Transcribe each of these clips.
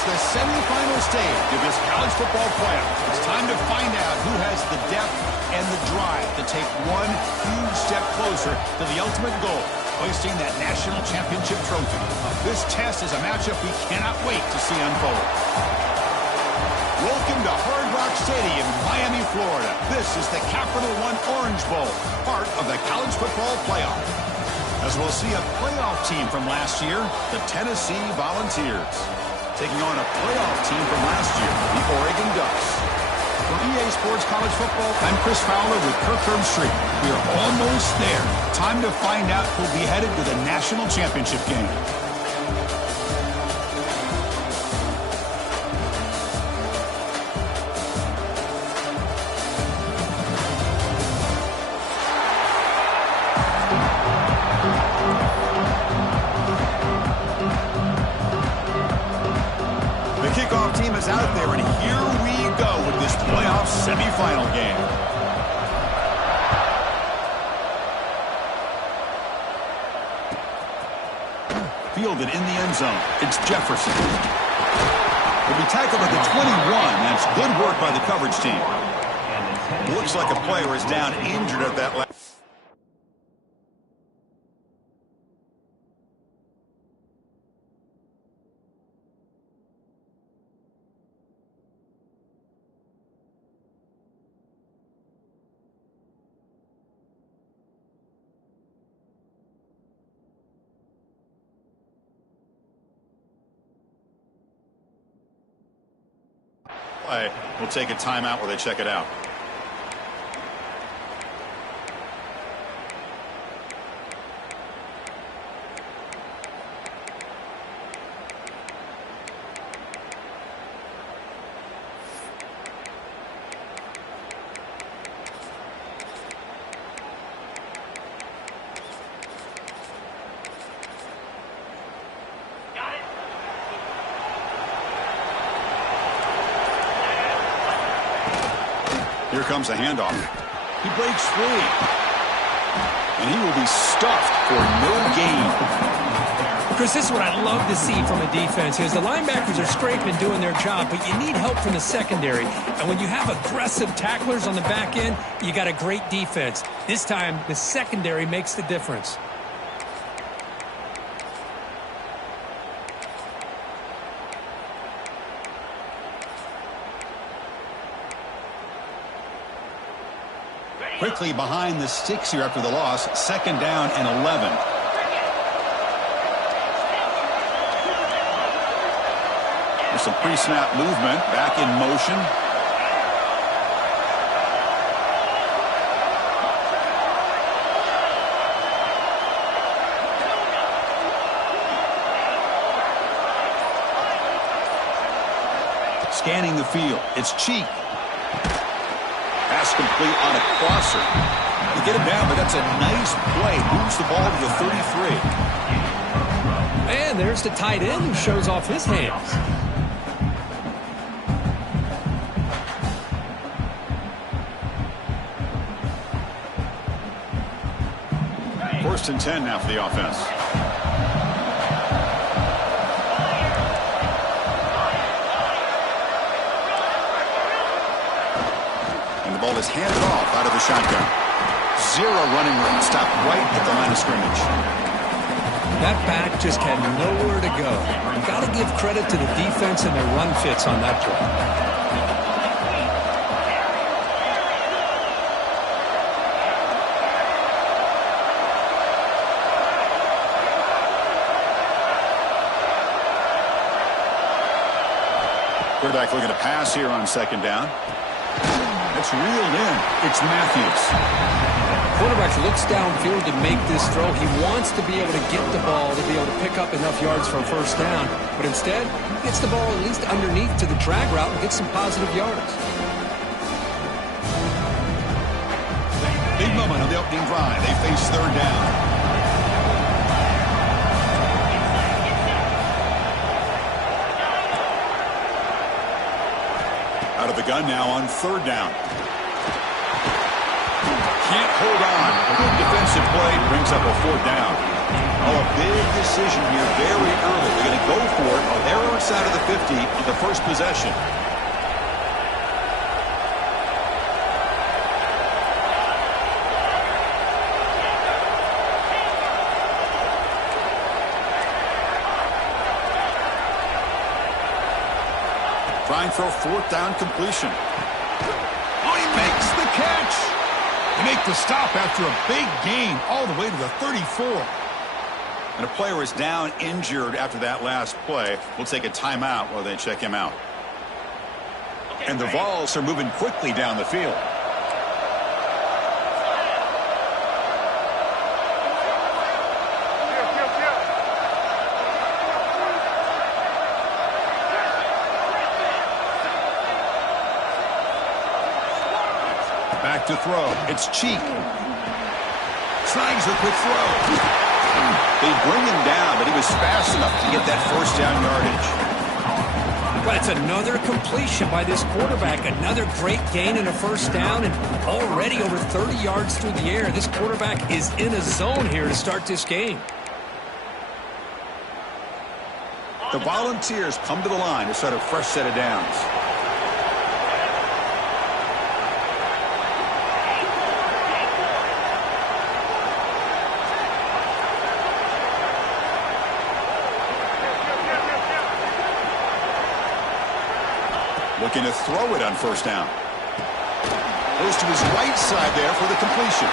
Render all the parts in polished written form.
It's the semifinal stage of this college football playoff. It's time to find out who has the depth and the drive to take one huge step closer to the ultimate goal, hoisting that national championship trophy. This test is a matchup we cannot wait to see unfold. Welcome to Hard Rock Stadium in Miami, Florida. This is the Capital One Orange Bowl, part of the college football playoff. As we'll see a playoff team from last year, the Tennessee Volunteers, taking on a playoff team from last year, the Oregon Ducks. For EA Sports College Football, I'm Chris Fowler with Kirk Herbstreit. We are almost there. Time to find out who'll be headed to the national championship game. Kickoff team is out there, and here we go with this playoff semifinal game. Fielded in the end zone. It's Jefferson. He'll be tackled at the 21. That's good work by the coverage team. Looks like a player is down injured at that last. We'll take a timeout while they check it out. Here comes a handoff. He breaks free. And he will be stuffed for no gain. Chris, this is what I love to see from a defense is the linebackers are scraping, doing their job, but you need help from the secondary. And when you have aggressive tacklers on the back end, you got a great defense. This time, the secondary makes the difference. Quickly behind the sticks here after the loss. 2nd down and 11. There's some pre-snap movement. Back in motion. Scanning the field. It's Cheek. Pass complete on a crosser. They get him down, but that's a nice play. Moves the ball to the 33. And there's the tight end who shows off his hands. First and 10 now for the offense. Ball is handed off out of the shotgun. 0 running room. Stopped right at the line of scrimmage. That back just had nowhere to go. You've got to give credit to the defense and their run fits on that play. Quarterback looking to pass here on 2nd down. It's reeled in. It's Matthews. Quarterback looks downfield to make this throw. He wants to be able to get the ball to be able to pick up enough yards for a 1st down. But instead, he gets the ball at least underneath to the drag route and gets some positive yards. Big moment on the opening drive. They face 3rd down. Out of the gun now on 3rd down. Can't hold on. Good defensive play brings up a 4th down. Oh, a big decision here very early. They're going to go for it on their own side of the 50 on the first possession. Trying for a fourth down completion. Oh, he makes the catch. They make the stop after a big gain all the way to the 34. And a player is down injured after that last play. We'll take a timeout while they check him out. And the Vols are moving quickly down the field. Back to throw. It's Cheek. Snags the quick throw. They bring him down, but he was fast enough to get that first down yardage. But it's another completion by this quarterback. Another great gain and a first down, and already over 30 yards through the air. This quarterback is in a zone here to start this game. The Volunteers come to the line to start a fresh set of downs. Looking to throw it on first down. Goes to his right side there for the completion.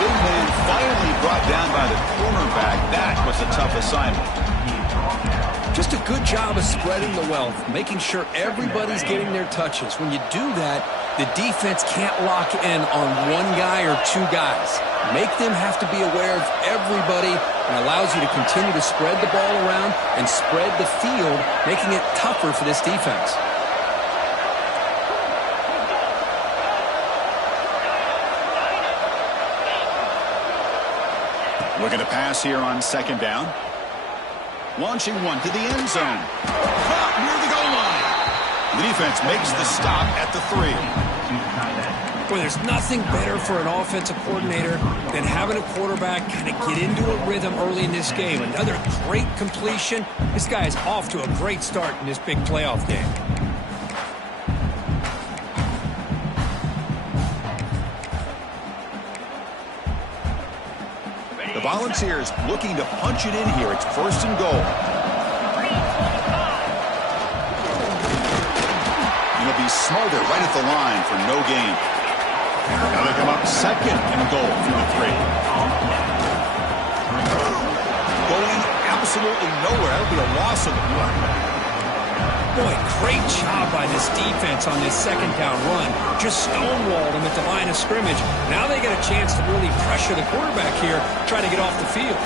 Big man finally brought down by the cornerback. That was a tough assignment. Just a good job of spreading the wealth, making sure everybody's getting their touches. When you do that, the defense can't lock in on one guy or two guys. Make them have to be aware of everybody, and allows you to continue to spread the ball around and spread the field, making it tougher for this defense. Looking to pass here on second down. Launching one to the end zone. Caught near the goal line. The defense makes the stop at the 3. Boy, there's nothing better for an offensive coordinator than having a quarterback kind of get into a rhythm early in this game. Another great completion. This guy is off to a great start in this big playoff game. The Volunteers looking to punch it in here. It's first and goal. It'll be Smolder right at the line for no gain. Now they come up second and goal from the 3. Going absolutely nowhere. That'll be a loss of the play. Boy, great job by this defense on this second down run. Just stonewalled him at the line of scrimmage. Now they get a chance to really pressure the quarterback here, try to get off the field.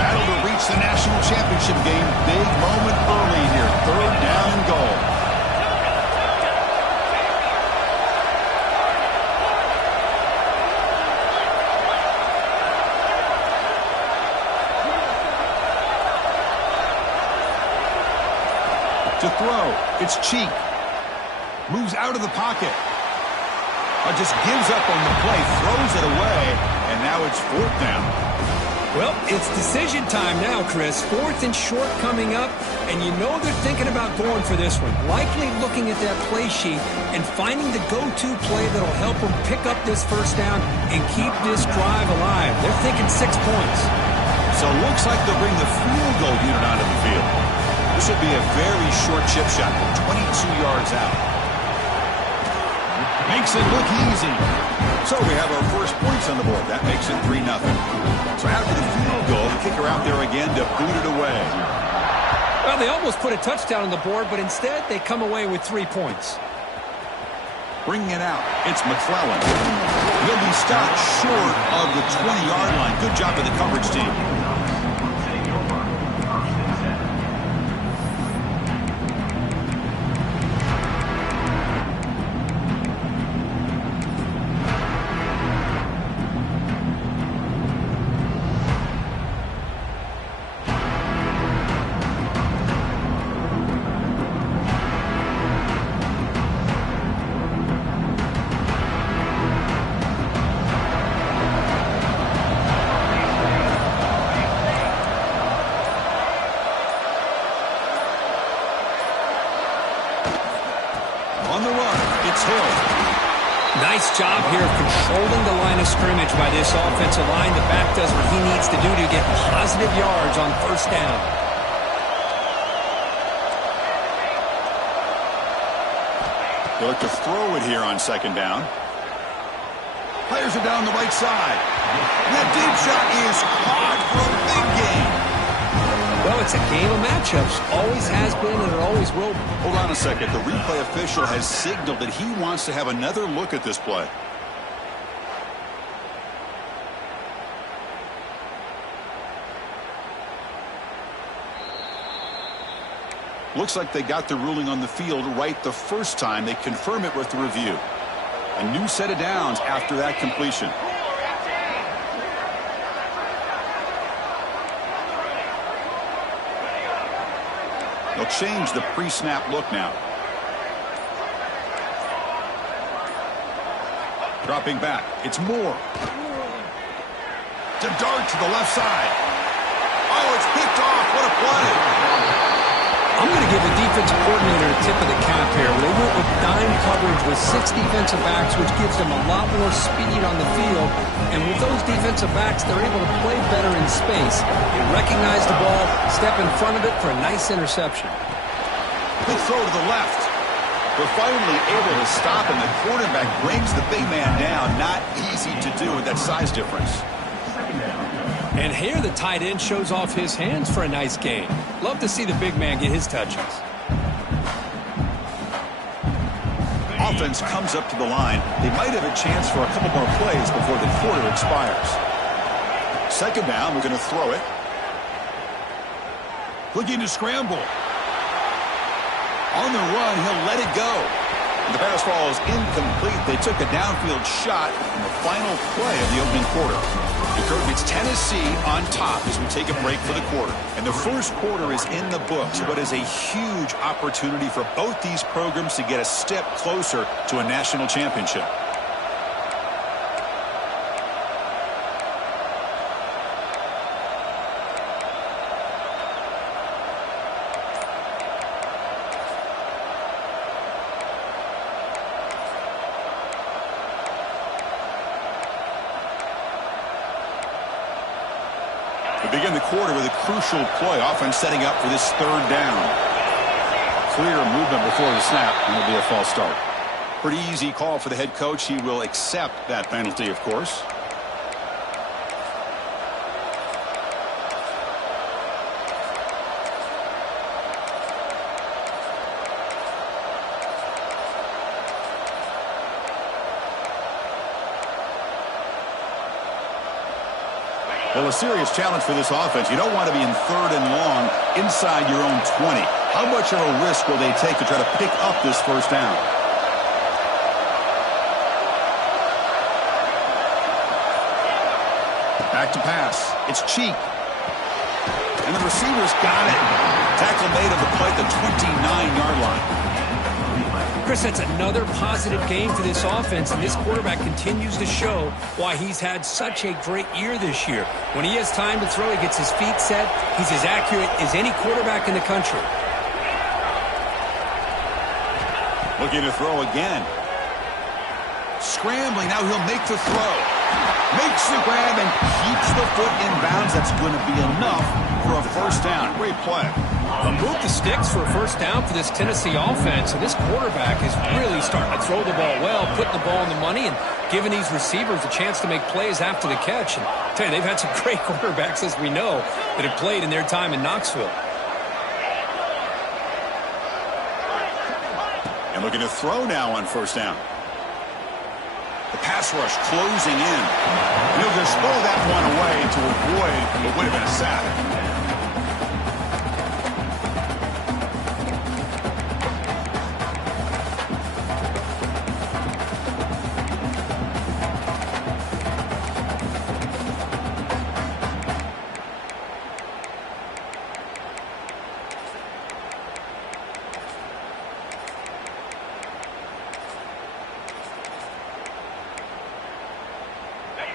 Battle to reach the national championship game. Big moment early here. Third down and goal. To throw, it's Cheek. Moves out of the pocket. Just gives up on the play, throws it away, and now it's fourth down. Well, it's decision time now, Chris. Fourth and short coming up, and you know they're thinking about going for this one. Likely looking at that play sheet and finding the go-to play that'll help them pick up this first down and keep this drive alive. They're thinking 6 points. So it looks like they'll bring the field goal unit onto the field. This would be a very short chip shot, 22 yards out. Makes it look easy. So we have our first points on the board. That makes it 3-0. So after the field goal, the kicker out there again to boot it away. Well, they almost put a touchdown on the board, but instead they come away with 3 points. Bringing it out, it's McClellan. He'll be stopped short of the 20-yard line. Good job by the coverage team. Nice job here of controlling the line of scrimmage by this offensive line. The back does what he needs to do to get positive yards on first down. They look to throw it here on second down. Players are down the right side. And that deep shot is caught for a big gain. Well, it's a game of matchups. Always has been and it always will be. Hold on a second. The replay official has signaled that he wants to have another look at this play. Looks like they got the ruling on the field right the first time. They confirm it with the review. A new set of downs after that completion. They'll change the pre-snap look now. Dropping back. It's Moore. To dart to the left side. Oh, it's picked off. What a play. I'm going to give the defensive coordinator a tip of the cap here. They went with dime coverage with 6 defensive backs, which gives them a lot more speed on the field. And with those defensive backs, they're able to play better in space. They recognize the ball, step in front of it for a nice interception. Good throw to the left. They're finally able to stop, and the quarterback brings the big man down. Not easy to do with that size difference. And here the tight end shows off his hands for a nice gain. Love to see the big man get his touches. Offense comes up to the line. They might have a chance for a couple more plays before the quarter expires. Second down, we're going to throw it. Looking to scramble. On the run, he'll let it go. And the pass ball is incomplete. They took a downfield shot in the final play of the opening quarter. It's Tennessee on top as we take a break for the quarter. And the first quarter is in the books. What is a huge opportunity for both these programs to get a step closer to a national championship. Begin the quarter with a crucial play. Offense setting up for this third down. Clear movement before the snap, and it'll be a false start. Pretty easy call for the head coach. He will accept that penalty, of course. Well, a serious challenge for this offense. You don't want to be in third and long inside your own 20. How much of a risk will they take to try to pick up this first down? Back to pass. It's Cheek. And the receiver's got it. Tackle made of the play at the 29-yard line. Chris, that's another positive game for this offense, and this quarterback continues to show why he's had such a great year this year. When he has time to throw, he gets his feet set. He's as accurate as any quarterback in the country. Looking to throw again. Scrambling, now he'll make the throw. Makes the grab and keeps the foot in bounds. That's going to be enough for a first down. Great play. Move the sticks for a first down for this Tennessee offense. And this quarterback is really starting to throw the ball well, putting the ball on the money, and giving these receivers a chance to make plays after the catch. And I tell you, they've had some great quarterbacks, as we know, that have played in their time in Knoxville. And looking to throw now on first down. The pass rush closing in. And he'll just throw that one away to avoid what would have been a sack.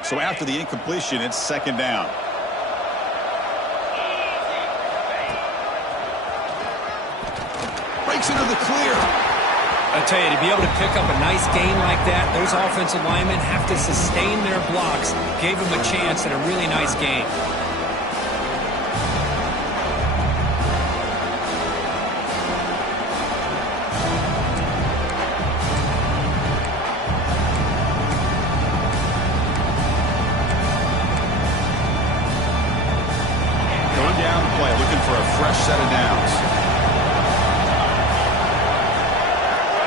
So after the incompletion, it's second down. Breaks into the clear. I tell you, to be able to pick up a nice gain like that, those offensive linemen have to sustain their blocks. Gave them a chance at a really nice gain. Going down the play, looking for a fresh set of downs.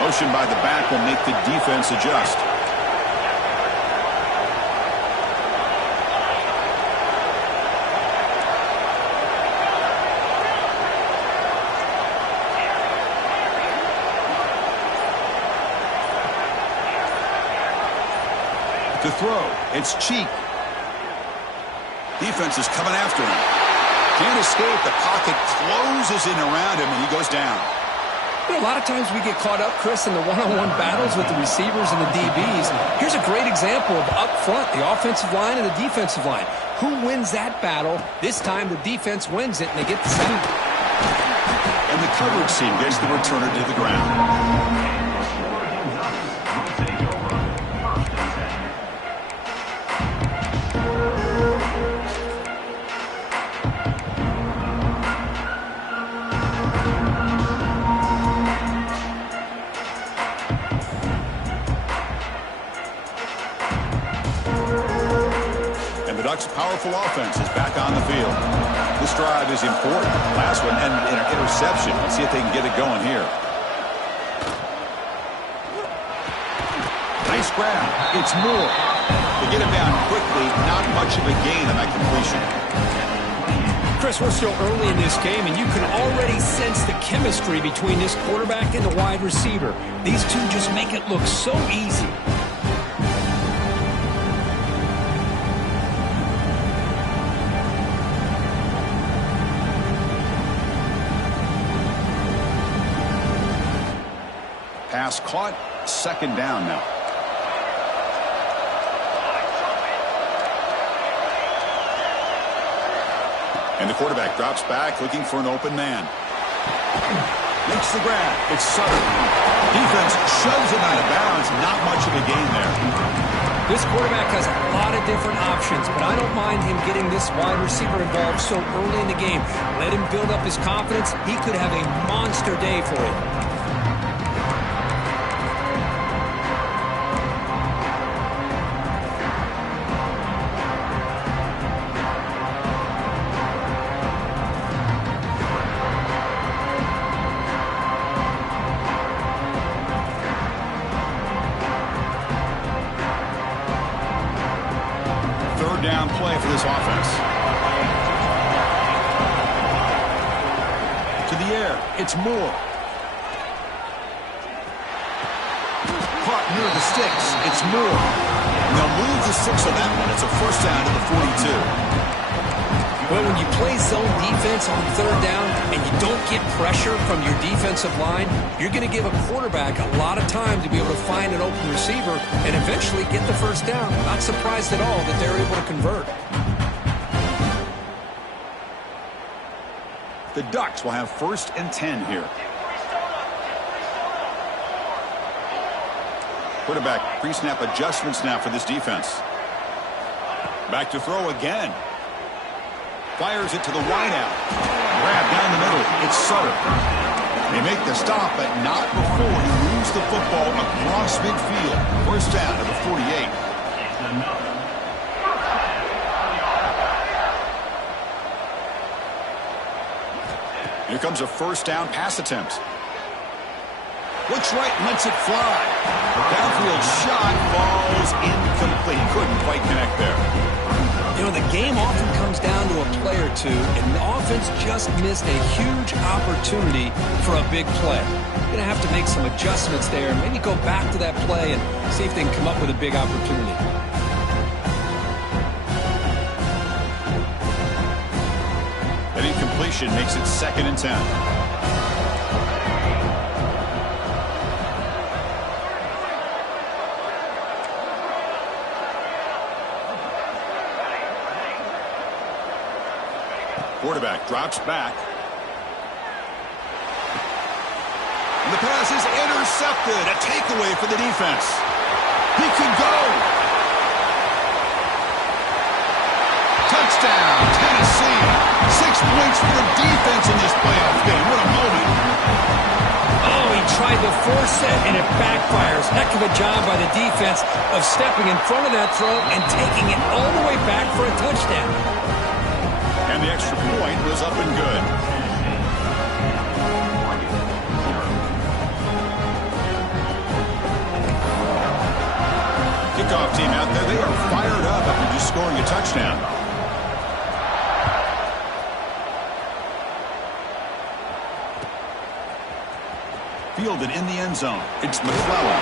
Motion by the back will make the defense adjust. To throw, it's Cheek. Defense is coming after him. Can't escape. The pocket closes in around him, and he goes down. A lot of times we get caught up, Chris, in the one-on-one battles with the receivers and the DBs. Here's a great example of up front, the offensive line and the defensive line. Who wins that battle? This time the defense wins it, and they get the sack. And the coverage team gets the returner to the ground. Powerful offense is back on the field. This drive is important. Last one ended in an interception. Let's see if they can get it going here. Nice grab. It's Moore. They get him down quickly. Not much of a gain on that completion. Chris, we're still early in this game, and you can already sense the chemistry between this quarterback and the wide receiver. These two just make it look so easy. Pass caught, second down now. And the quarterback drops back, looking for an open man. Makes the grab. It's Sutter. Defense shoves him out of bounds. Not much of a gain there. This quarterback has a lot of different options, but I don't mind him getting this wide receiver involved so early in the game. Let him build up his confidence. He could have a monster day for you. Down play for this offense. To the air, it's Moore. Caught near the sticks, it's Moore. And they'll lose the 6 on that one. It's a first down to the 42. Well, when you play zone defense on third down and you don't get pressure from your defensive line, you're going to give a quarterback a lot of time to be able to find an open receiver and eventually get the first down. Not surprised at all that they're able to convert. The Ducks will have 1st and 10 here. Quarterback pre-snap adjustments now for this defense. Back to throw again. Fires it to the wideout. Grab down the middle. It's Sutter. They make the stop, but not before he moves the football across midfield. First down to the 48. Here comes a first down pass attempt. Looks right, lets it fly. Downfield shot falls incomplete. Couldn't quite connect there. You know, the game often comes down to a play or two, and the offense just missed a huge opportunity for a big play. You're going to have to make some adjustments there, maybe go back to that play and see if they can come up with a big opportunity. That incompletion makes it 2nd and 10. Quarterback drops back. And the pass is intercepted. A takeaway for the defense. He can go. Touchdown, Tennessee. 6 points for the defense in this playoff game. What a moment. Oh, he tried to force it, and it backfires. Heck of a job by the defense of stepping in front of that throw and taking it all the way back for a touchdown. And the extra point was up and good. Kickoff team out there, they are fired up after just scoring a touchdown. Fielded in the end zone. It's McClellan.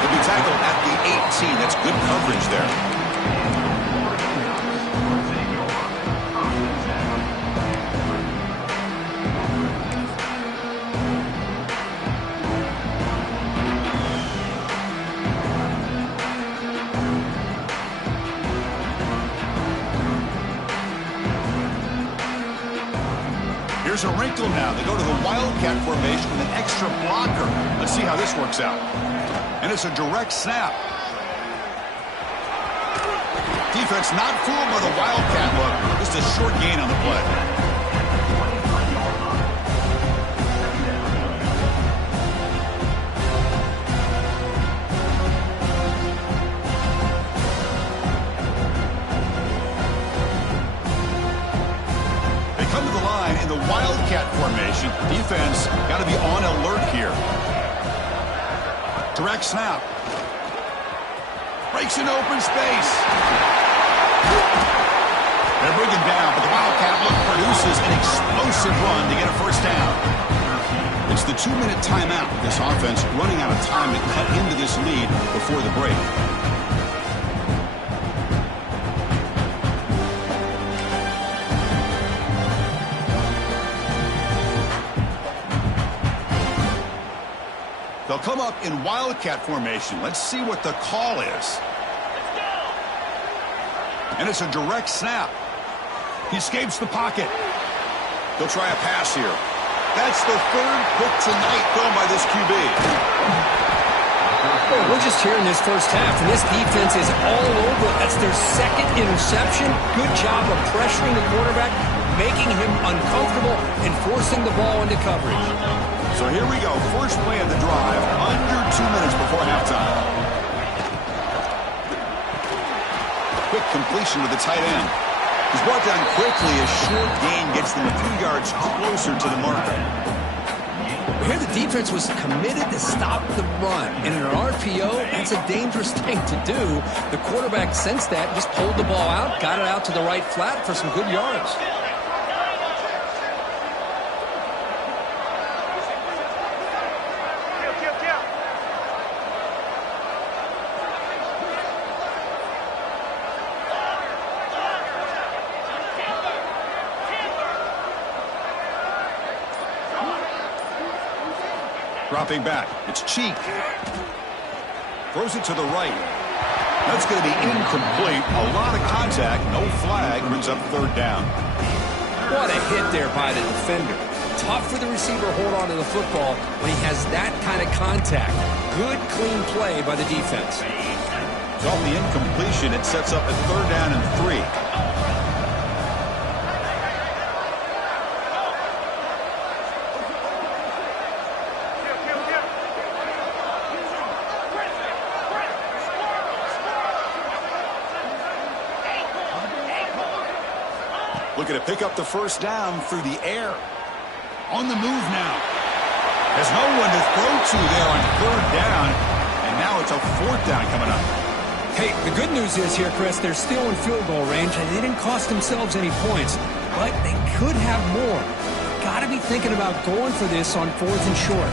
He'll be tackled at the 18. That's good coverage there. Here's a wrinkle now. They go to the Wildcat formation with an extra blocker. Let's see how this works out. And it's a direct snap. Defense not fooled by the Wildcat look. Just a short gain on the play. Wildcat formation. Defense got to be on alert here. Direct snap. Breaks in open space. They're bringing down, but the Wildcat look produces an explosive run to get a first down. It's the 2-minute timeout. This offense running out of time to cut into this lead before the break. They'll come up in Wildcat formation. Let's see what the call is. And it's a direct snap. He escapes the pocket. They'll try a pass here. That's the third pick tonight thrown by this QB. Well, we're just here in this first half, and this defense is all over. That's their second interception. Good job of pressuring the quarterback, making him uncomfortable, and forcing the ball into coverage. So here we go. First play of the drive, under 2 minutes before halftime. Quick completion to the tight end. He's brought down quickly. A short gain gets them a few yards closer to the marker. Here the defense was committed to stop the run. And in an RPO, that's a dangerous thing to do. The quarterback sensed that, just pulled the ball out, got it out to the right flat for some good yards. Dropping back. It's Cheek. Throws it to the right. That's going to be incomplete. A lot of contact. No flag. Brings up third down. What a hit there by the defender. Tough for the receiver to hold on to the football when he has that kind of contact. Good, clean play by the defense. So off the incompletion, it sets up a third down and 3. Looking to pick up the first down through the air. On the move now. Has no one to throw to there on third down. And now it's a fourth down coming up. Hey, the good news is here, Chris, they're still in field goal range, and they didn't cost themselves any points. But they could have more. Got to be thinking about going for this on fourth and short.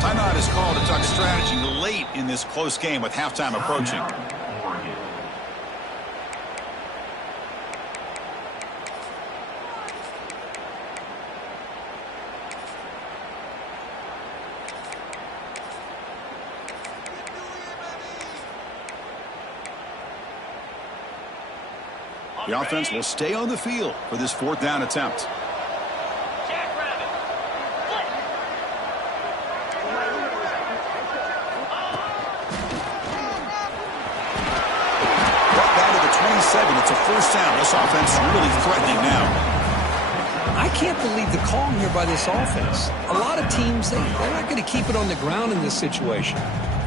Timeout is called to talk strategy late in this close game with halftime approaching. The offense will stay on the field for this fourth down attempt. Brought down to the 27. It's a first down. This offense really threatening now. I can't believe the call here by this offense. A lot of teams, they're not going to keep it on the ground in this situation.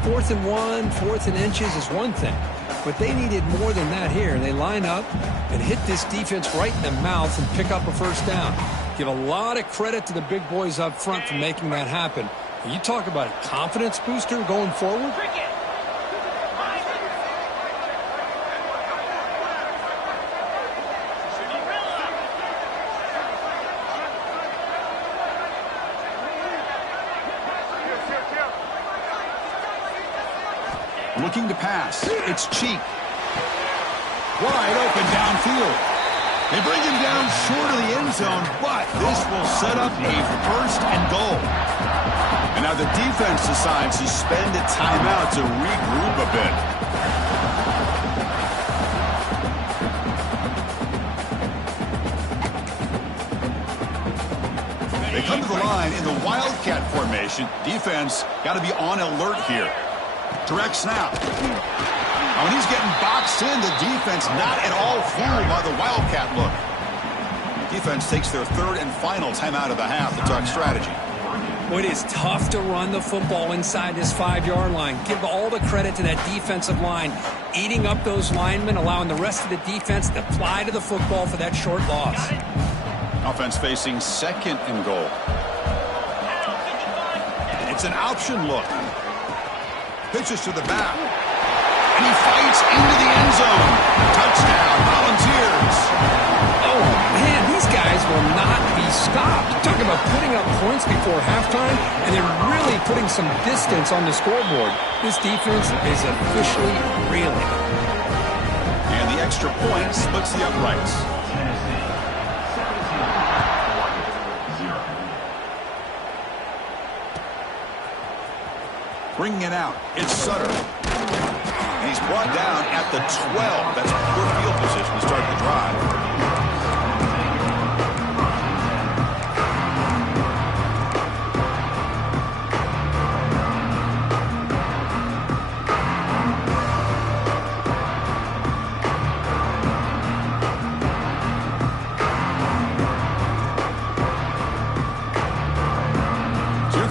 4th and 1, 4th and inches is one thing. But they needed more than that here. They line up and hit this defense right in the mouth and pick up a first down. Give a lot of credit to the big boys up front for making that happen. And you talk about a confidence booster going forward. Looking to pass. It's Cheek. Wide open downfield. They bring him down short of the end zone, but this will set up a first and goal. And now the defense decides to spend a timeout to regroup a bit. They come to the line in the Wildcat formation. Defense got to be on alert here. Direct snap. When he's getting boxed in, the defense not at all fooled by the Wildcat look. Defense takes their third and final timeout of the half to talk strategy. Well, it is tough to run the football inside this 5-yard line. Give all the credit to that defensive line, eating up those linemen, allowing the rest of the defense to fly to the football for that short loss. Offense facing 2nd and goal. It's an option look. Pitches to the back. And he fights into the end zone. Touchdown, Volunteers. Oh, man, these guys will not be stopped. Talk about putting up points before halftime, and then really putting some distance on the scoreboard. This defense is officially reeling. And the extra point splits the uprights. Bringing it out, it's Sutter. And he's brought down at the 12. That's poor field position to start the drive.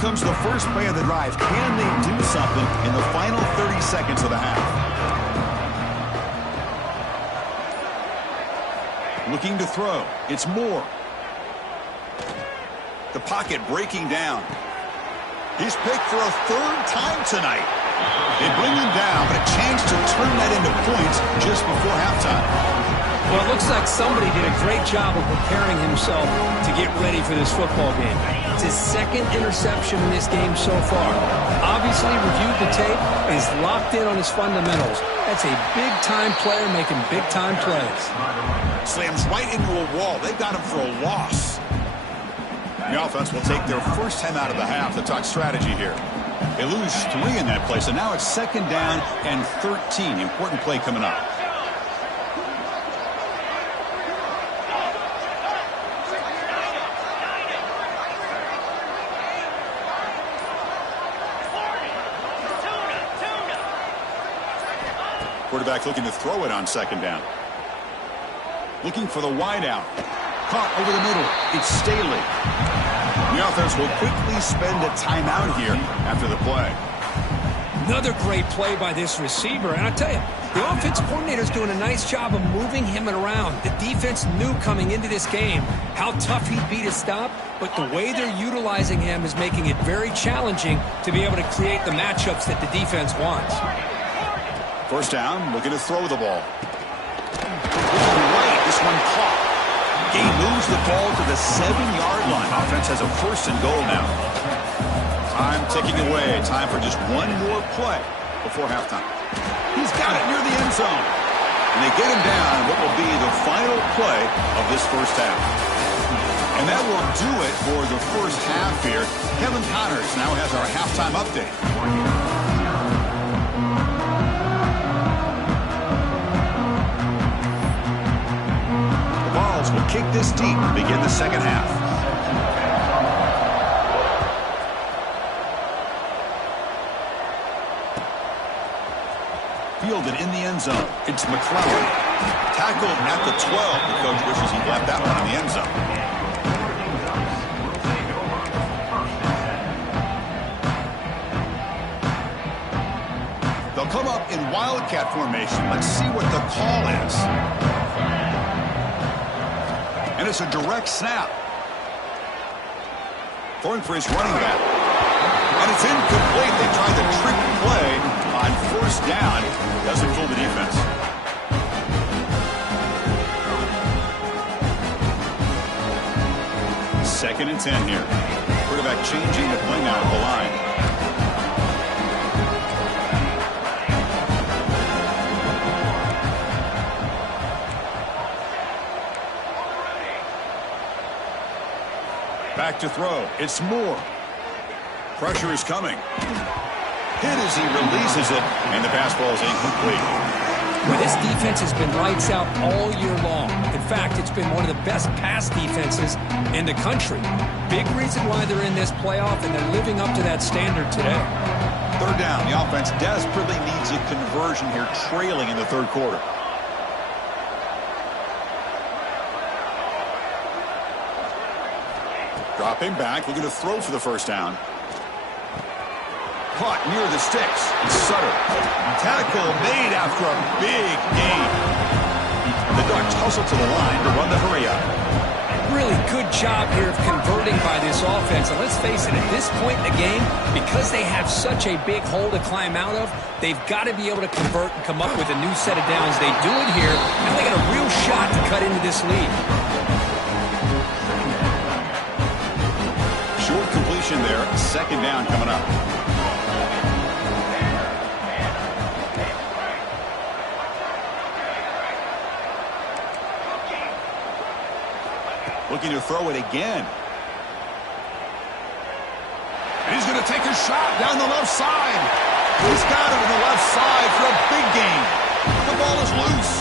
Comes the first play of the drive. Can they do something in the final 30 seconds of the half? Looking to throw. It's Moore. The pocket breaking down. He's picked for a 3rd time tonight. They bring him down, but a chance to turn that into points just before halftime. Well, it looks like somebody did a great job of preparing himself to get ready for this football game. It's his 2nd interception in this game so far. Obviously reviewed the tape and is locked in on his fundamentals. That's a big-time player making big-time plays. Slams right into a wall. They've got him for a loss. The offense will take their first time out of the half to talk strategy here. They lose 3 in that play, so now it's 2nd down and 13. Important play coming up. Quarterback looking to throw it on 2nd down. Looking for the wide out. Caught over the middle. It's Staley. The offense will quickly spend a timeout here after the play. Another great play by this receiver. And I tell you, the offensive coordinator's doing a nice job of moving him around. The defense knew coming into this game how tough he'd be to stop, but the way they're utilizing him is making it very challenging to be able to create the matchups that the defense wants. First down, looking to throw the ball. Looking right, this one caught. Gain moves the ball to the 7-yard line. Offense has a 1st and goal now. Time ticking away. Time for just one more play before halftime. He's got it near the end zone. And they get him down what will be the final play of this first half. And that will do it for the first half here. Kevin Connors now has our halftime update. take this deep to begin the second half. Fielded in the end zone. It's McClellan. Tackled at the 12. The coach wishes he'd left that one in the end zone. They'll come up in wildcat formation. Let's see what the call is. And it's a direct snap. Throwing for his running back. And it's incomplete. They tried the trick play on first down. Doesn't fool the defense. Second and 10 here. Quarterback changing the play now at the line. Back to throw. It's Moore. Pressure is coming. Hit as he releases it, and the pass ball is incomplete. Well, this defense has been lights out all year long. In fact, it's been one of the best pass defenses in the country. Big reason why they're in this playoff, and they're living up to that standard today. Third down. The offense desperately needs a conversion here, trailing in the third quarter. Dropping back, looking to throw for the first down. Caught near the sticks. Sutter. Tackle made after a big gain. The Ducks hustle to the line to run the hurry up. Really good job here of converting by this offense. And let's face it, at this point in the game, because they have such a big hole to climb out of, they've got to be able to convert and come up with a new set of downs. They do it here. Now they got a real shot to cut into this lead. Short completion there. Second down coming up. Looking to throw it again. And he's going to take a shot down the left side. He's got it on the left side for a big gain. The ball is loose.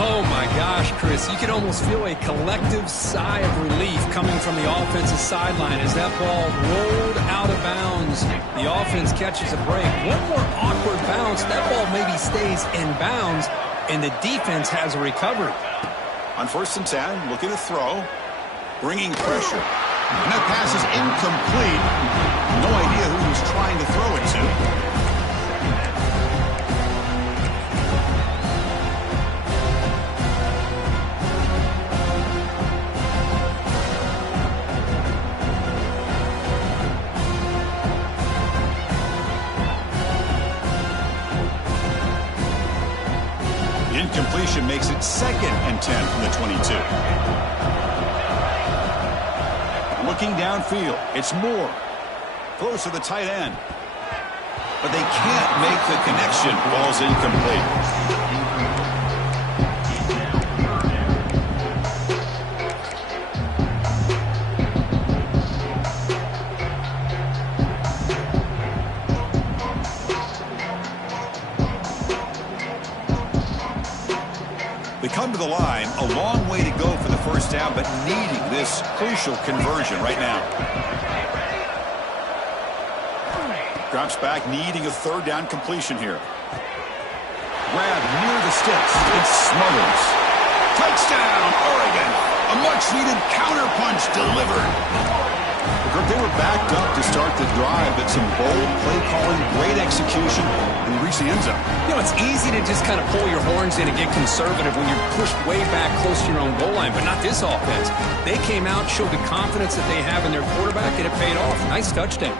Oh, my gosh, Chris. You can almost feel a collective sigh of relief coming from the offensive sideline as that ball rolled out of bounds. The offense catches a break. One more awkward bounce. That ball maybe stays in bounds, and the defense has a recovery. On first and 10, looking to throw, bringing pressure. And that pass is incomplete. No idea who he was trying to throw it to. Incompletion makes it second and 10 from the 22. Looking downfield, it's Moore. Throws to the tight end. But they can't make the connection. Ball's incomplete. They come to the line, a long way to go for the first down, but needing this crucial conversion right now. Drops back, needing a third down completion here. Grab near the sticks. It's Smothers. Touchdown, Oregon. A much-needed counterpunch delivered. They were backed up to start the drive, but some bold play calling, great execution, and they reached the end zone. You know, it's easy to just kind of pull your horns in and get conservative when you're pushed way back close to your own goal line, but not this offense. They came out, showed the confidence that they have in their quarterback, and it paid off. Nice touchdown.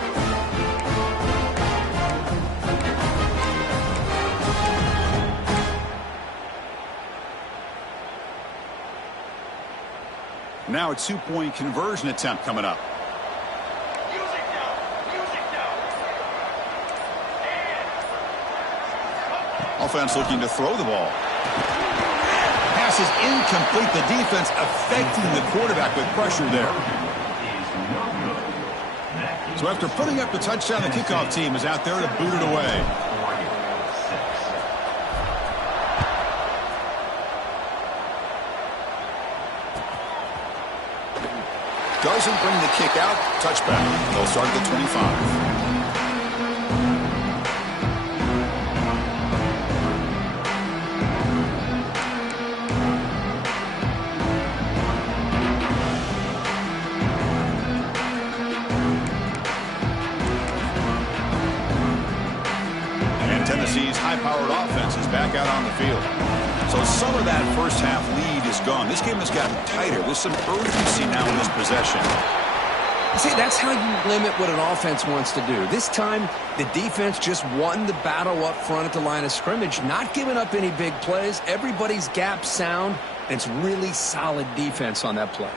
Now a two-point conversion attempt coming up. Offense looking to throw the ball. Pass is incomplete. The defense affecting the quarterback with pressure there. So after putting up the touchdown, the kickoff team is out there to boot it away. doesn't bring the kick out. Touchback. They'll start at the 25. Tennessee's high-powered offense is back out on the field. So some of that first half lead is gone. This game has gotten tighter. There's some urgency now in this possession. See, that's how you limit what an offense wants to do. This time, the defense just won the battle up front at the line of scrimmage, not giving up any big plays. Everybody's gap sound, and it's really solid defense on that play.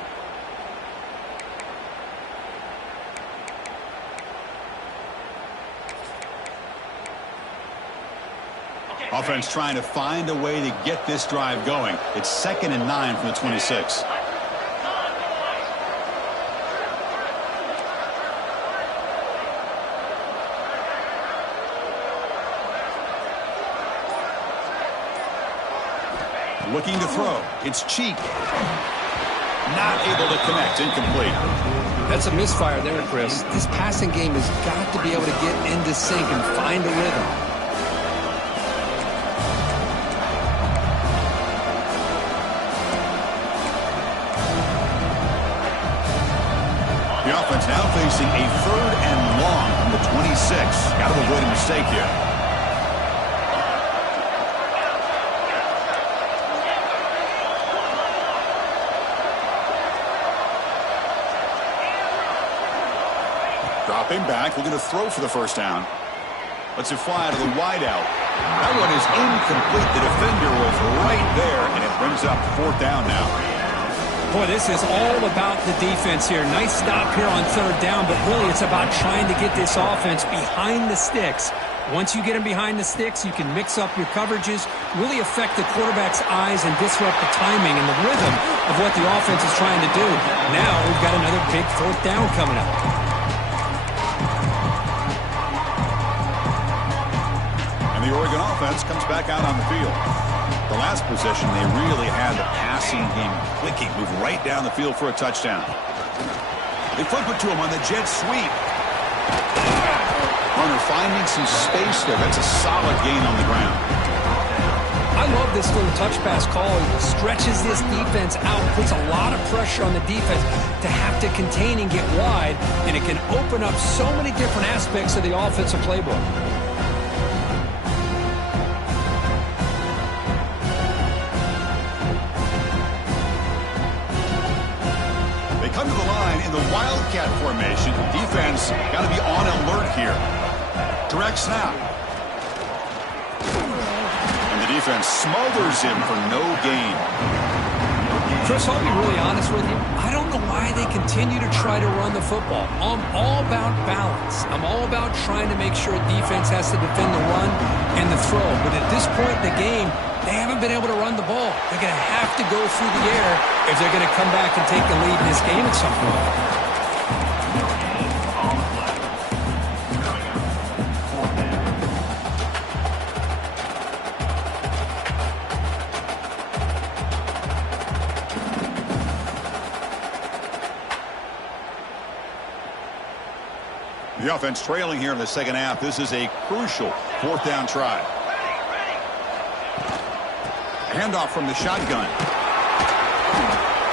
Offense trying to find a way to get this drive going. It's 2nd and 9 from the 26. Looking to throw. It's Cheek. Not able to connect. Incomplete. That's a misfire there, Chris. This passing game has got to be able to get into sync and find a rhythm. The offense now facing a 3rd and long from the 26. Got to avoid a mistake here. Dropping back, looking to throw for the first down. Lets it fly to the wideout. That one is incomplete. The defender was right there, and it brings up 4th down now. Boy, this is all about the defense here. Nice stop here on 3rd down, but really it's about trying to get this offense behind the sticks. Once you get them behind the sticks, you can mix up your coverages, really affect the quarterback's eyes and disrupt the timing and the rhythm of what the offense is trying to do. Now we've got another big 4th down coming up. And the Oregon offense comes back out on the field. The last possession, they really had the passing game clicking. Move right down the field for a touchdown. They flip it to him on the jet sweep. Hunter finding some space there. That's a solid gain on the ground. I love this little touch pass call. It stretches this defense out, puts a lot of pressure on the defense to have to contain and get wide, and it can open up so many different aspects of the offensive playbook. Come to the line in the Wildcat formation. Defense got to be on alert here. Direct snap. And the defense smothers him for no gain. Chris, I'll be really honest with you. I don't know why they continue to try to run the football. I'm all about balance. I'm all about trying to make sure defense has to defend the run and the throw. But at this point in the game, they haven't been able to run the ball. They're going to have to go through the air if they're going to come back and take the lead in this game at some point. The offense trailing here in the 2nd half. This is a crucial 4th down try. Handoff from the shotgun.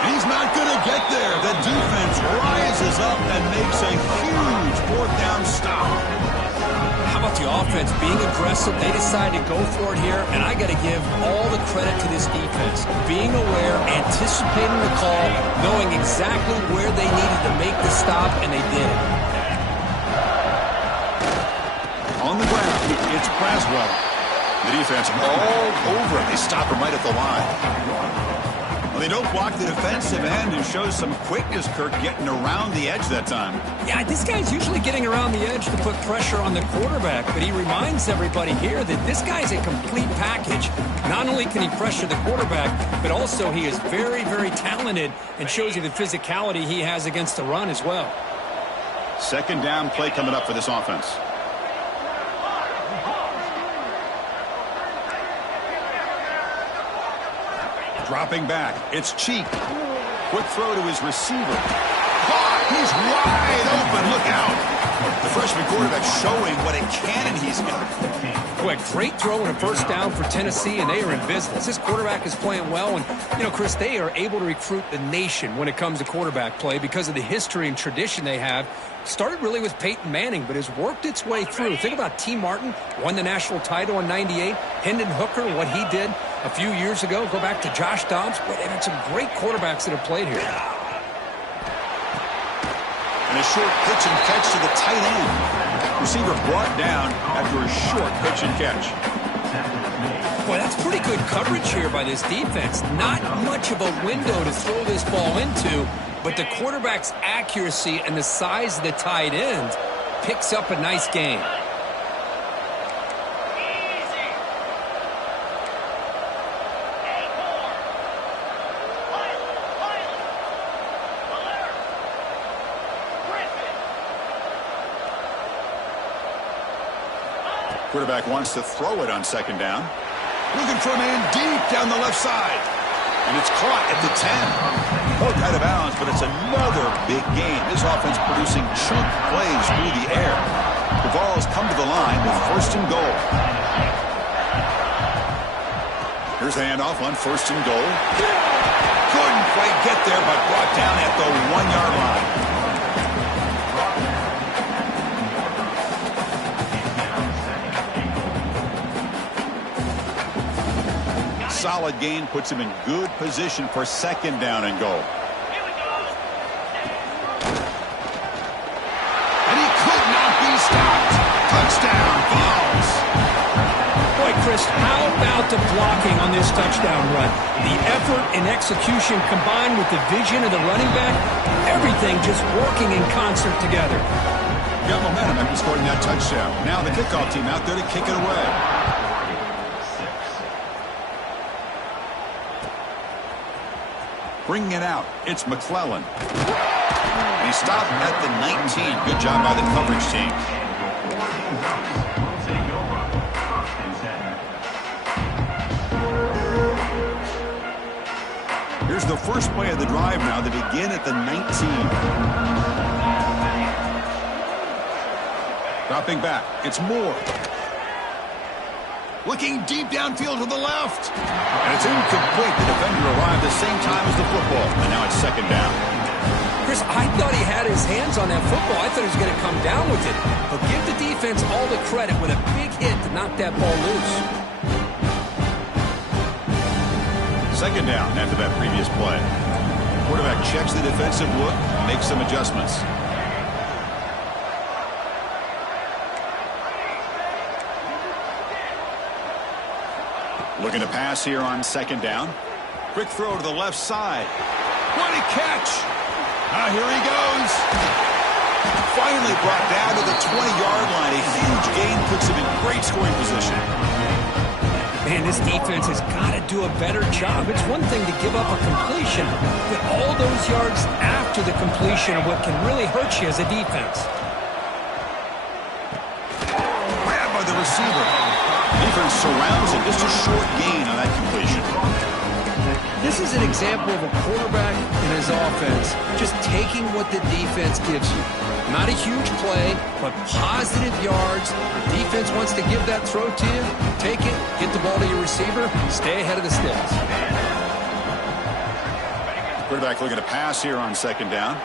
And he's not going to get there. The defense rises up and makes a huge 4th down stop. How about the offense being aggressive? They decide to go for it here, and I got to give all the credit to this defense. Being aware, anticipating the call, knowing exactly where they needed to make the stop, and they did it. On the ground, it's Braswell. The defense all over it. They stop him right at the line. Well, they don't block the defensive end and shows some quickness, Kirk, getting around the edge that time. Yeah, this guy's usually getting around the edge to put pressure on the quarterback, but he reminds everybody here that this guy's a complete package. Not only can he pressure the quarterback, but also he is very, very talented and shows you the physicality he has against the run as well. 2nd down play coming up for this offense. Dropping back. It's Cheek. Quick throw to his receiver. Caught The freshman quarterback showing what a cannon he's got. Boy, great throw and a first down for Tennessee, and they are in business. This quarterback is playing well, and, you know, Chris, they are able to recruit the nation when it comes to quarterback play because of the history and tradition they have. Started really with Peyton Manning, but has worked its way through. Think about T. Martin, won the national title in '98. Hendon Hooker, what he did a few years ago. Go back to Josh Dobbs. Boy, they've had some great quarterbacks that have played here. And a short pitch and catch to the tight end. Receiver brought down after a short pitch and catch. Boy, that's pretty good coverage here by this defense. Not much of a window to throw this ball into, but the quarterback's accuracy and the size of the tight end picks up a nice gain. Quarterback wants to throw it on second down. Looking for a man deep down the left side. And it's caught at the 10. Both out of bounds, but it's another big game. This offense producing chunk plays through the air. The Vols come to the line with first and goal. Here's the handoff on first and goal. Couldn't quite get there, but brought down at the 1-yard line. Solid gain puts him in good position for second down and goal. And he could not be stopped. Touchdown, Vols. Boy, Chris, how about the blocking on this touchdown run? The effort and execution combined with the vision of the running back, everything just working in concert together. Got momentum after scoring that touchdown. Now the kickoff team out there to kick it away. Bringing it out, it's McClellan. And he stopped at the 19. Good job by the coverage team. Here's the first play of the drive now. They begin at the 19. Dropping back, it's Moore. Looking deep downfield to the left. And it's incomplete. The defender arrived the same time as the football. And now it's second down. Chris, I thought he had his hands on that football. I thought he was going to come down with it. But give the defense all the credit with a big hit to knock that ball loose. Second down after that previous play. Quarterback checks the defensive look, makes some adjustments. Looking to pass here on second down. Quick throw to the left side. What a catch! Here he goes. Finally brought down to the 20-yard line. A huge gain puts him in great scoring position. Man, this defense has got to do a better job. It's one thing to give up a completion, but all those yards after the completion are what can really hurt you as a defense. Grabbed by the receiver. Defense surrounds him. Just a short gain on that completion. This is an example of a quarterback and his offense just taking what the defense gives you. Not a huge play, but positive yards. The defense wants to give that throw to you. Take it, get the ball to your receiver, stay ahead of the sticks. Quarterback looking to pass here on second down.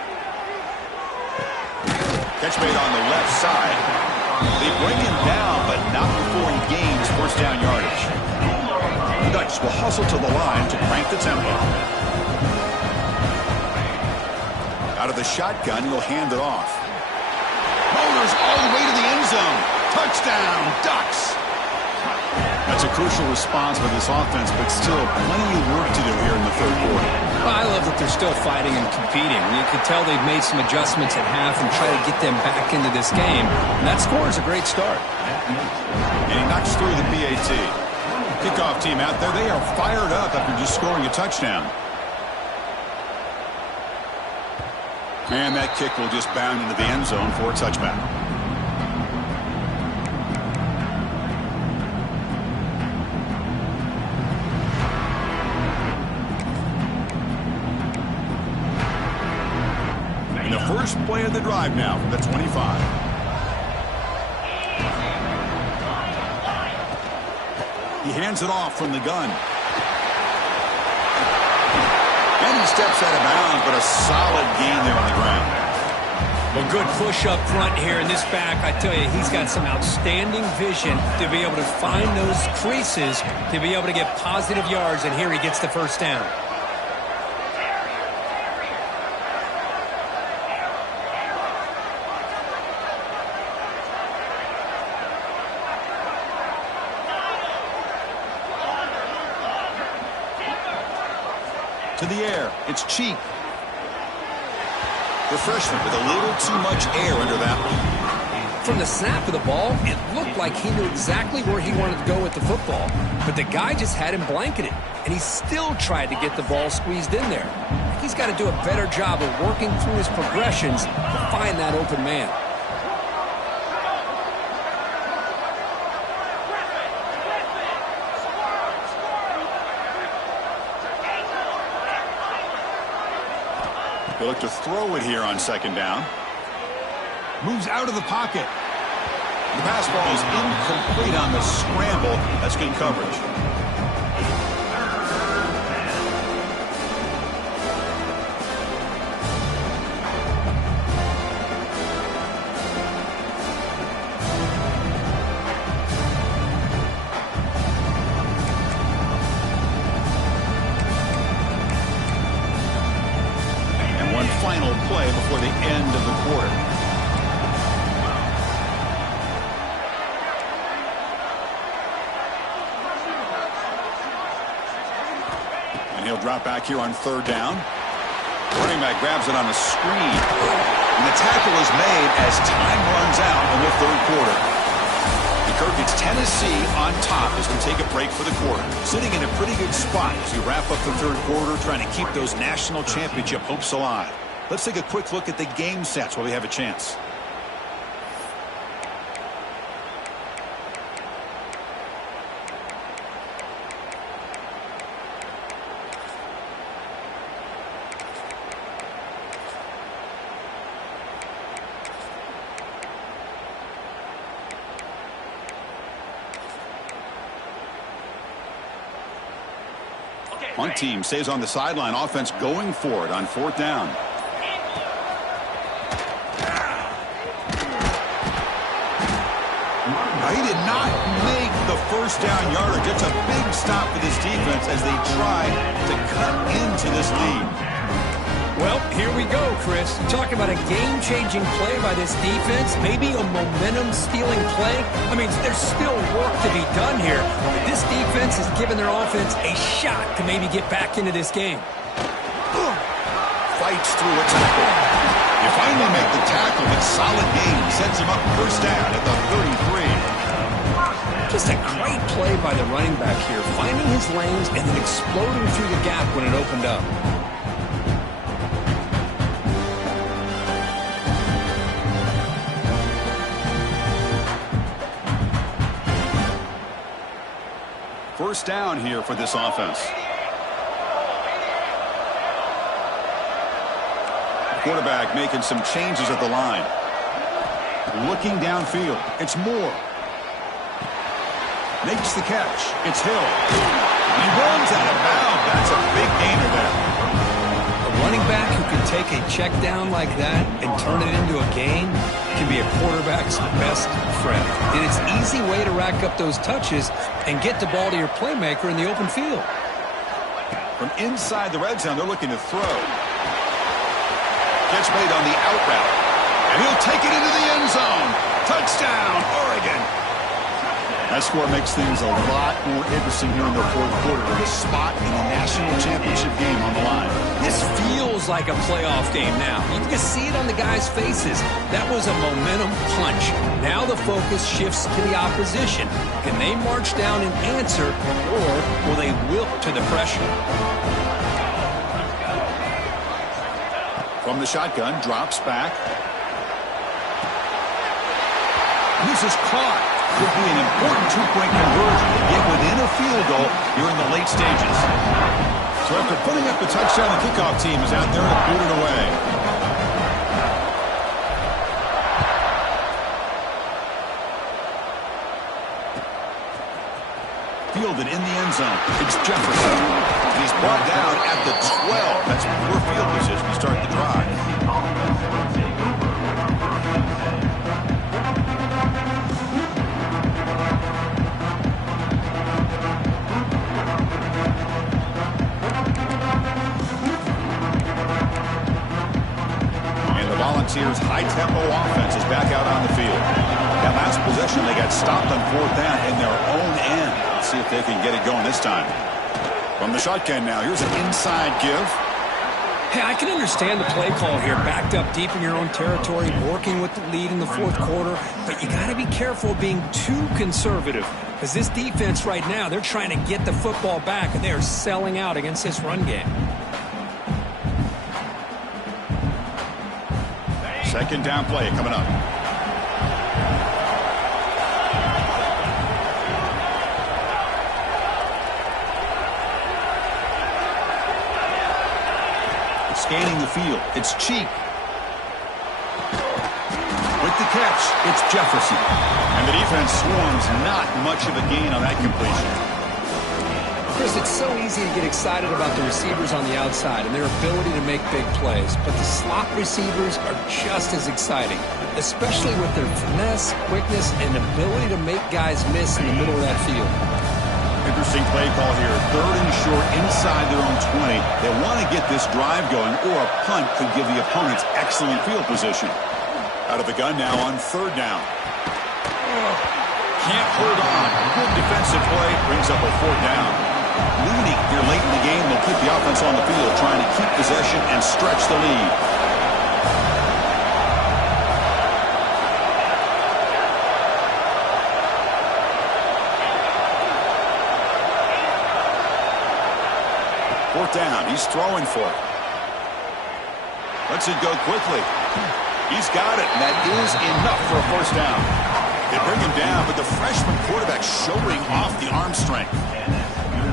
Catch made on the left side. They bring him down, but not before he gains first down yardage. The Ducks will hustle to the line to crank the tempo. Out of the shotgun, he'll hand it off. Motors all the way to the end zone. Touchdown, Ducks. That's a crucial response for this offense, but still plenty of work to do here in the third quarter. Well, I love that they're still fighting and competing. You can tell they've made some adjustments at half and try to get them back into this game. And that score is a great start. And he knocks through the PAT. Kickoff team out there, they are fired up after just scoring a touchdown. And that kick will just bound into the end zone for a touchback. And the first play of the drive now from the 25. He hands it off from the gun. And he steps out of bounds, but a solid gain there on the ground. Well, good push up front here in this back. I tell you, he's got some outstanding vision to be able to find those creases, to be able to get positive yards, and here he gets the first down. To the air, it's Cheek. The freshman with a little too much air under that one. From the snap of the ball, it looked like he knew exactly where he wanted to go with the football. But the guy just had him blanketed, and he still tried to get the ball squeezed in there. He's got to do a better job of working through his progressions to find that open man. They look to throw it here on second down. Moves out of the pocket. The pass ball is incomplete on the scramble. That's good coverage. Final play before the end of the quarter. And he'll drop back here on third down. Running back grabs it on a screen. And the tackle is made as time runs out in the third quarter. And Kirk, it's Tennessee on top as we take a break for the quarter. Sitting in a pretty good spot as you wrap up the third quarter, trying to keep those national championship hopes alive. Let's take a quick look at the game sets while we have a chance. One team stays on the sideline. Offense going for it on fourth down. He did not make the first down yardage. It's a big stop for this defense as they try to cut into this lead. Well, here we go, Chris. Talk about a game-changing play by this defense. Maybe a momentum-stealing play. I mean, there's still work to be done here. But this defense has given their offense a shot to maybe get back into this game. Fights through a tackle. You finally make the tackle, but solid gain sets him up first down at the 33. Just a great play by the running back here, finding his lanes and then exploding through the gap when it opened up. First down here for this offense. Quarterback making some changes at the line. Looking downfield. It's Moore. Makes the catch. It's Hill. He runs out of bounds. That's a big gainer there. A running back who can take a check down like that and turn it into a gain can be a quarterback's best friend. And it's an easy way to rack up those touches and get the ball to your playmaker in the open field. From inside the red zone, they're looking to throw. Catch made on the out route. And he'll take it into the end zone. Touchdown, Oregon. That score makes things a lot more interesting here in the fourth quarter with a spot in the national championship game on the line. This feels like a playoff game now. You can see it on the guys' faces. That was a momentum punch. Now the focus shifts to the opposition. Can they march down and answer, or will they wilt to the pressure? From the shotgun, drops back. This is caught. Could be an important two-point conversion to get within a field goal here in the late stages. So after putting up the touchdown, the kickoff team is out there to boot it away. fielded in the end zone. It's Jefferson. He's brought down at the 12. That's poor field position to start the drive. And the Volunteers' high-tempo offense is back out on the field. That last possession, they got stopped on 4th down in their own end. Let's see if they can get it going this time. From the shotgun now, here's an inside give. Hey, I can understand the play call here. Backed up deep in your own territory, working with the lead in the 4th quarter. But you got to be careful being too conservative. Because this defense right now, they're trying to get the football back, and they are selling out against this run game. Second down play coming up. Scanning the field, it's Cheek. With the catch, it's Jefferson. And the defense swarms, not much of a gain on that completion. Chris, it's so easy to get excited about the receivers on the outside and their ability to make big plays, but the slot receivers are just as exciting, especially with their finesse, quickness, and ability to make guys miss in the middle of that field. Interesting play call here. 3rd and short inside their own 20. They want to get this drive going, or a punt could give the opponents excellent field position. Out of the gun now on 3rd down. Can't hold on. Good defensive play brings up a 4th down. Leading here late in the game, they'll keep the offense on the field, trying to keep possession and stretch the lead. Down. He's throwing for it. Lets it go quickly. He's got it, and that is enough for a 1st down. They bring him down, but the freshman quarterback showing off the arm strength.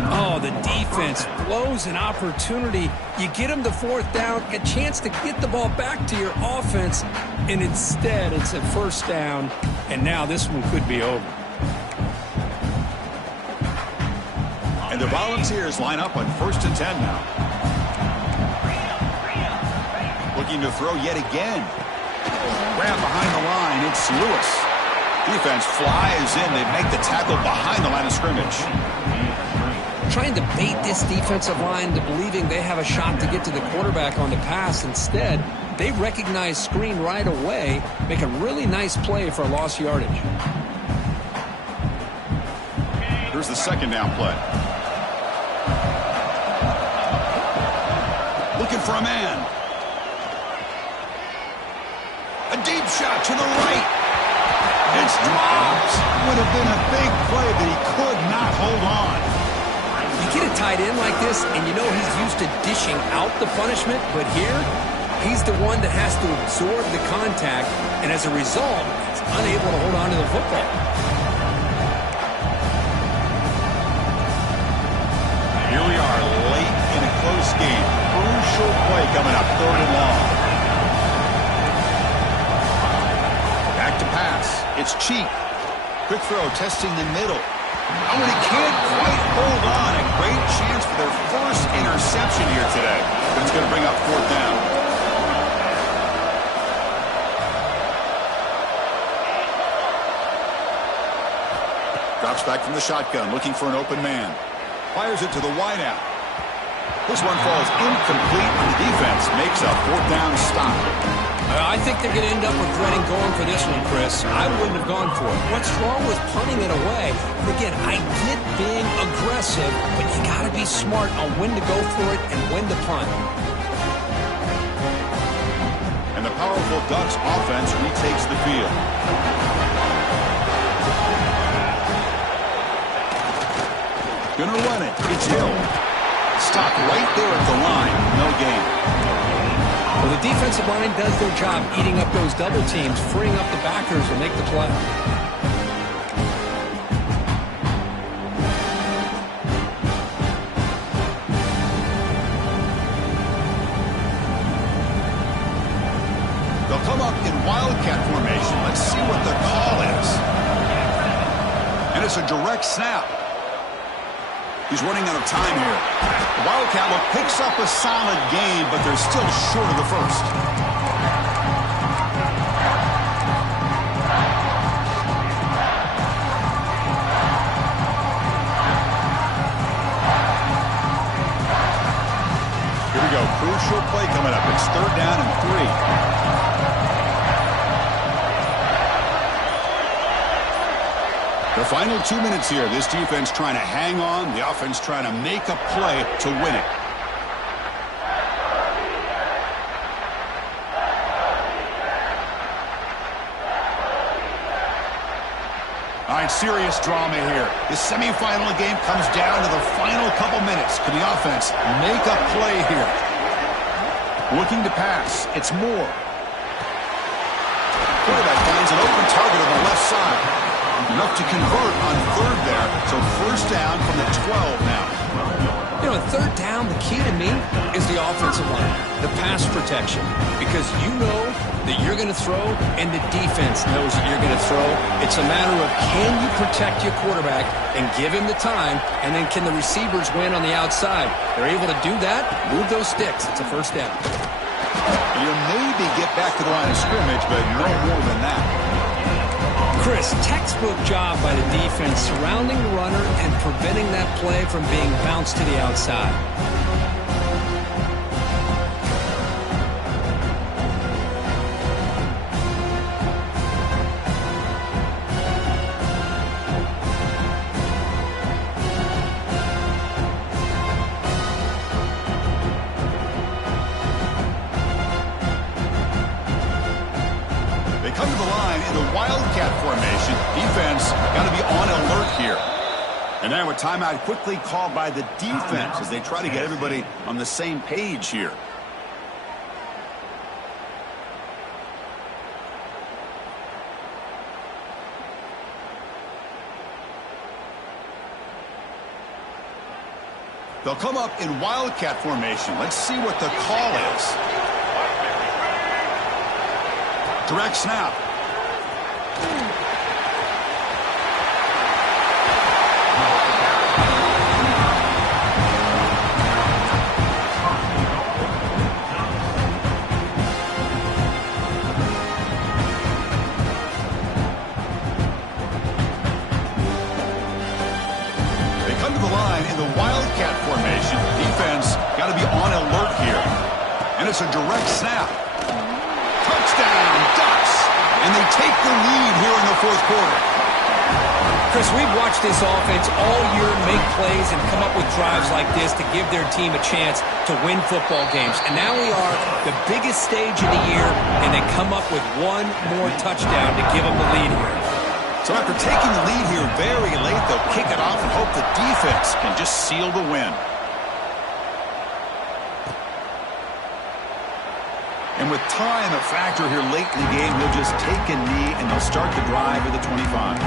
Oh, the defense blows an opportunity. You get him the 4th down, a chance to get the ball back to your offense, and instead it's a 1st down, and now this one could be over. And the Volunteers line up on 1st and 10 now. Looking to throw yet again. Grab behind the line, it's Lewis. Defense flies in. They make the tackle behind the line of scrimmage. Trying to bait this defensive line into believing they have a shot to get to the quarterback on the pass. Instead, they recognize screen right away, make a really nice play for a lost yardage. Here's the 2nd down play. Looking for a man. A deep shot to the right. It's dropped. Would have been a big play, but he could not hold on. You get a tight end like this, and you know he's used to dishing out the punishment, but here, he's the one that has to absorb the contact, and as a result, he's unable to hold on to the football. Here we are, late in a close game. Crucial play coming up, 3rd and long. Back to pass. It's Cheek. Quick throw, testing the middle. Oh, and he can't quite hold on. A great chance for their first interception here today. But it's going to bring up 4th down. Drops back from the shotgun, looking for an open man. Fires it to the wideout. This one falls incomplete, and the defense makes a 4th down stop. I think they're going to end up regretting going for this one, Chris. I wouldn't have gone for it. What's wrong with punting it away? Again, I get being aggressive, but you got to be smart on when to go for it and when to punt. And the powerful Ducks offense retakes the field. Gonna run it. It's Hill. Stopped right there at the line. No gain. Well, the defensive line does their job eating up those double teams, freeing up the backers to make the play. They'll come up in wildcat formation. Let's see what the call is. And it's a direct snap. He's running out of time here. The Wildcat look picks up a solid gain, but they're still short of the first. Here we go. Crucial play coming up. It's 3rd down and 3. The final 2 minutes here. This defense trying to hang on. The offense trying to make a play to win it. All right, serious drama here. The semifinal game comes down to the final couple minutes. Can the offense make a play here? Looking to pass. It's Moore. Quarterback finds an open target on the left side. Enough to convert on 3rd there. So 1st down from the 12 now. You know, 3rd down, the key to me is the offensive line, the pass protection. Because you know that you're going to throw, and the defense knows that you're going to throw. It's a matter of can you protect your quarterback and give him the time, and then can the receivers win on the outside? They're able to do that, move those sticks. It's a 1st down. You maybe get back to the line of scrimmage, but no more than that. Chris, textbook job by the defense surrounding the runner and preventing that play from being bounced to the outside. Come to the line in the Wildcat formation. Defense got to be on alert here. And now a timeout quickly called by the defense as they try to get everybody on the same page here. They'll come up in Wildcat formation. Let's see what the call is. Direct snap. They come to the line in the Wildcat formation. Defense got to be on alert here. And it's a direct snap. Touchdown, Ducks. And they take the lead here in the 4th quarter. Chris, we've watched this offense all year make plays and come up with drives like this to give their team a chance to win football games. And now we are the biggest stage of the year, and they come up with one more touchdown to give them the lead here. So after taking the lead here very late, they'll kick it off and hope the defense can just seal the win. And with time a factor here late in the game, they'll just take a knee and they'll start the drive at the 25.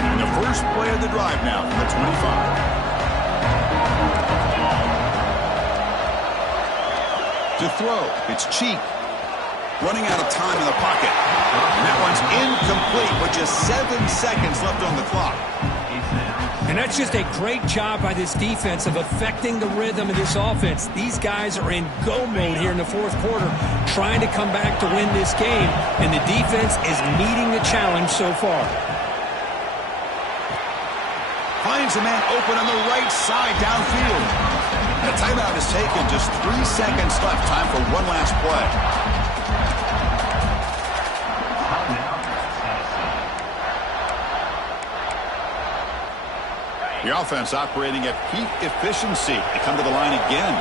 And the first play of the drive now from the 25. To throw, it's Cheek. Running out of time in the pocket. And that one's incomplete with just 7 seconds left on the clock. And that's just a great job by this defense of affecting the rhythm of this offense. These guys are in go mode here in the 4th quarter, trying to come back to win this game. And the defense is meeting the challenge so far. Finds a man open on the right side downfield. And a timeout is taken. Just 3 seconds left. Time for one last play. The offense operating at peak efficiency. They come to the line again.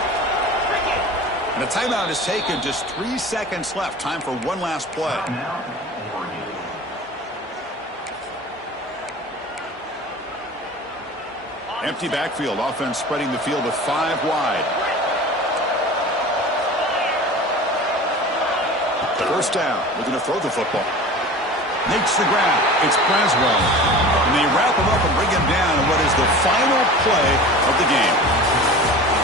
And a timeout is taken. Just 3 seconds left. Time for one last play. Empty backfield. Offense spreading the field with 5 wide. First down. Looking to throw the football. Makes the grab. It's Braswell. And they wrap him up and bring him down in what is the final play of the game.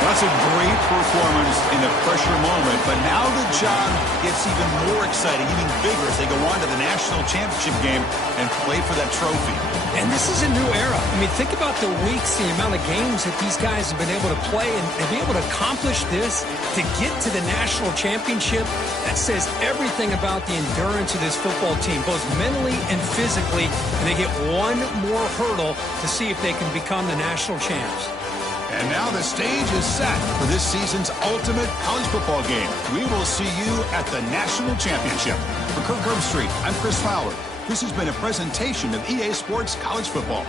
That's a great performance in a pressure moment, but now the job gets even more exciting, even bigger as they go on to the national championship game and play for that trophy. And this is a new era. I mean, think about the weeks, the amount of games that these guys have been able to play and be able to accomplish this to get to the national championship. That says everything about the endurance of this football team, both mentally and physically. And they get one more hurdle to see if they can become the national champs. And now the stage is set for this season's ultimate college football game. We will see you at the national championship. For Kirk Herbstreit, I'm Chris Fowler. This has been a presentation of EA Sports College Football.